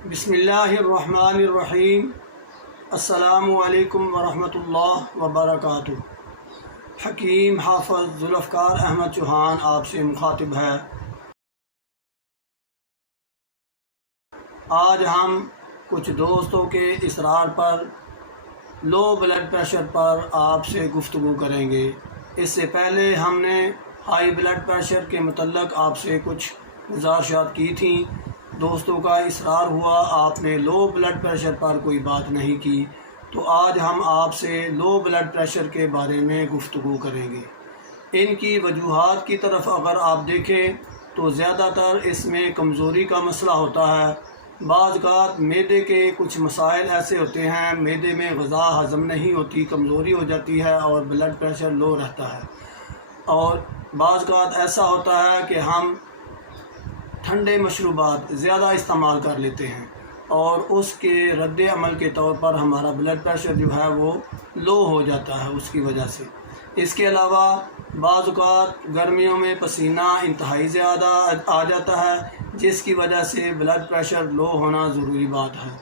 بسم اللہ الرحمن الرحیم۔ السلام علیکم ورحمۃ اللہ وبرکاتہ۔ حکیم حافظ ذوالفقار احمد چوہان آپ سے مخاطب ہے۔ آج ہم کچھ دوستوں کے اصرار پر لو بلڈ پریشر پر آپ سے گفتگو کریں گے۔ اس سے پہلے ہم نے ہائی بلڈ پریشر کے متعلق آپ سے کچھ گزارشات کی تھیں۔ دوستوں کا اصرار ہوا، آپ نے لو بلڈ پریشر پر کوئی بات نہیں کی، تو آج ہم آپ سے لو بلڈ پریشر کے بارے میں گفتگو کریں گے۔ ان کی وجوہات کی طرف اگر آپ دیکھیں تو زیادہ تر اس میں کمزوری کا مسئلہ ہوتا ہے۔ بعض اوقات معدے کے کچھ مسائل ایسے ہوتے ہیں، معدے میں غذا ہضم نہیں ہوتی، کمزوری ہو جاتی ہے اور بلڈ پریشر لو رہتا ہے۔ اور بعض اوقات ایسا ہوتا ہے کہ ہم ٹھنڈے مشروبات زیادہ استعمال کر لیتے ہیں اور اس کے رد عمل کے طور پر ہمارا بلڈ پریشر جو ہے وہ لو ہو جاتا ہے اس کی وجہ سے۔ اس کے علاوہ بعض اوقات گرمیوں میں پسینہ انتہائی زیادہ آ جاتا ہے، جس کی وجہ سے بلڈ پریشر لو ہونا ضروری بات ہے۔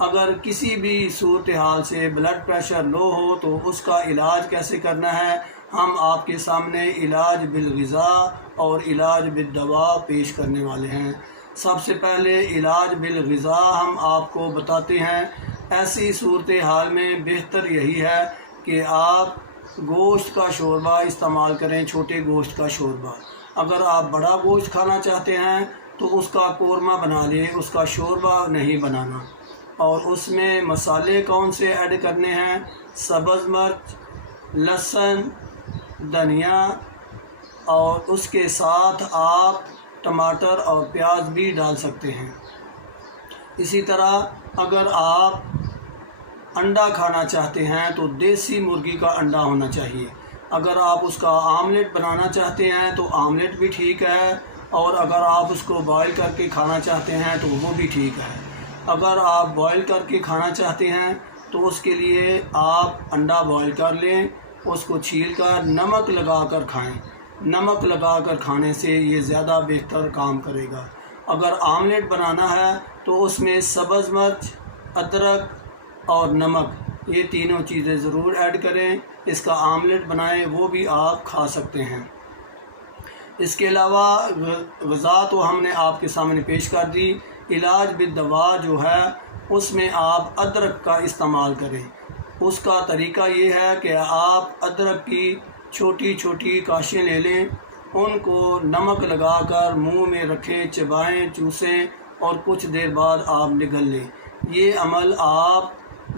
اگر کسی بھی صورتحال سے بلڈ پریشر لو ہو تو اس کا علاج کیسے کرنا ہے، ہم آپ کے سامنے علاج بالغذاء اور علاج بالدوا پیش کرنے والے ہیں۔ سب سے پہلے علاج بالغذاء ہم آپ کو بتاتے ہیں۔ ایسی صورتحال میں بہتر یہی ہے کہ آپ گوشت کا شوربہ استعمال کریں، چھوٹے گوشت کا شوربہ۔ اگر آپ بڑا گوشت کھانا چاہتے ہیں تو اس کا قورمہ بنا لیں، اس کا شوربہ نہیں بنانا۔ اور اس میں مسالے کون سے ایڈ کرنے ہیں؟ سبز مرچ، لہسن، دھنیا، اور اس کے ساتھ آپ ٹماٹر اور پیاز بھی ڈال سکتے ہیں۔ اسی طرح اگر آپ انڈا کھانا چاہتے ہیں تو دیسی مرغی کا انڈا ہونا چاہیے۔ اگر آپ اس کا آملیٹ بنانا چاہتے ہیں تو آملیٹ بھی ٹھیک ہے، اور اگر آپ اس کو بوائل کر کے کھانا چاہتے ہیں تو وہ بھی ٹھیک ہے۔ اگر آپ بوائل کر کے کھانا چاہتے ہیں تو اس کے لیے آپ انڈا بوائل کر لیں، اس کو چھیل کر نمک لگا کر کھائیں۔ نمک لگا کر کھانے سے یہ زیادہ بہتر کام کرے گا۔ اگر آملیٹ بنانا ہے تو اس میں سبز مرچ، ادرک اور نمک، یہ تینوں چیزیں ضرور ایڈ کریں۔ اس کا آملیٹ بنائیں، وہ بھی آپ کھا سکتے ہیں۔ اس کے علاوہ غذا تو ہم نے آپ کے سامنے پیش کر دی۔ علاج بالدوا جو ہے اس میں آپ ادرک کا استعمال کریں۔ اس کا طریقہ یہ ہے کہ آپ ادرک کی چھوٹی چھوٹی کاشیں لے لیں، ان کو نمک لگا کر منہ میں رکھیں، چبائیں، چوسیں اور کچھ دیر بعد آپ نگل لیں۔ یہ عمل آپ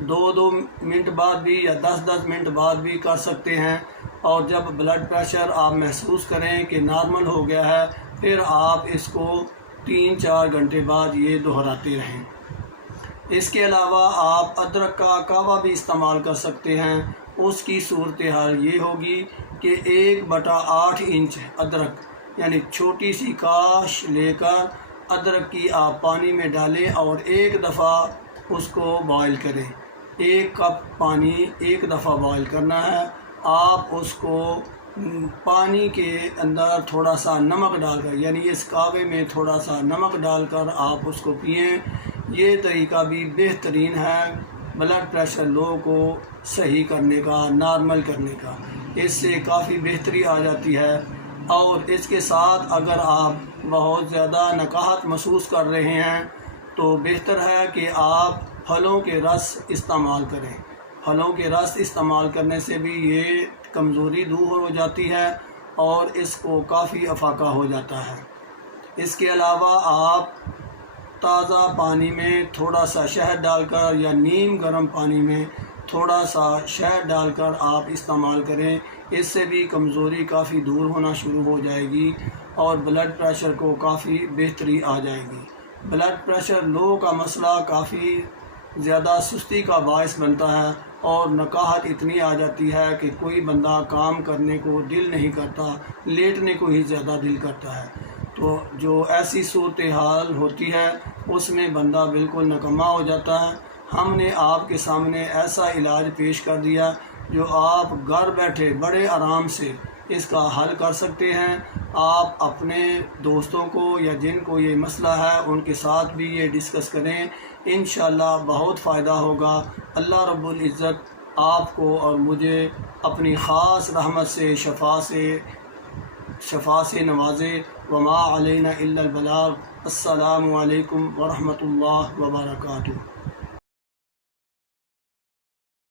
2 منٹ بعد بھی یا 10 منٹ بعد بھی کر سکتے ہیں، اور جب بلڈ پریشر آپ محسوس کریں کہ نارمل ہو گیا ہے، پھر آپ اس کو 3-4 گھنٹے بعد یہ دہراتے رہیں۔ اس کے علاوہ آپ ادرک کا کہوہ بھی استعمال کر سکتے ہیں۔ اس کی صورتحال یہ ہوگی کہ 1/8 انچ ادرک، یعنی چھوٹی سی کاش لے کر ادرک کی آپ پانی میں ڈالیں اور ایک دفعہ اس کو بوائل کریں۔ 1 کپ پانی ایک دفعہ بوائل کرنا ہے۔ آپ اس کو پانی کے اندر تھوڑا سا نمک ڈال کر، یعنی اس کہوے میں تھوڑا سا نمک ڈال کر آپ اس کو پئیں۔ یہ طریقہ بھی بہترین ہے بلڈ پریشر لو کو صحیح کرنے کا، نارمل کرنے کا۔ اس سے کافی بہتری آ جاتی ہے۔ اور اس کے ساتھ اگر آپ بہت زیادہ نکاہت محسوس کر رہے ہیں تو بہتر ہے کہ آپ پھلوں کے رس استعمال کریں۔ پھلوں کے رس استعمال کرنے سے بھی یہ کمزوری دور ہو جاتی ہے اور اس کو کافی افاقہ ہو جاتا ہے۔ اس کے علاوہ آپ تازہ پانی میں تھوڑا سا شہد ڈال کر یا نیم گرم پانی میں تھوڑا سا شہد ڈال کر آپ استعمال کریں۔ اس سے بھی کمزوری کافی دور ہونا شروع ہو جائے گی اور بلڈ پریشر کو کافی بہتری آ جائے گی۔ بلڈ پریشر لو کا مسئلہ کافی زیادہ سستی کا باعث بنتا ہے اور نکاہت اتنی آ جاتی ہے کہ کوئی بندہ کام کرنے کو دل نہیں کرتا، لیٹنے کو ہی زیادہ دل کرتا ہے۔ تو جو ایسی صورتحال ہوتی ہے اس میں بندہ بالکل نکمہ ہو جاتا ہے۔ ہم نے آپ کے سامنے ایسا علاج پیش کر دیا جو آپ گھر بیٹھے بڑے آرام سے اس کا حل کر سکتے ہیں۔ آپ اپنے دوستوں کو یا جن کو یہ مسئلہ ہے ان کے ساتھ بھی یہ ڈسکس کریں، انشاءاللہ بہت فائدہ ہوگا۔ اللہ رب العزت آپ کو اور مجھے اپنی خاص رحمت سے شفا سے نوازے۔ وما علینا الا البلاغ۔ السلام علیکم ورحمۃ اللہ وبرکاتہ۔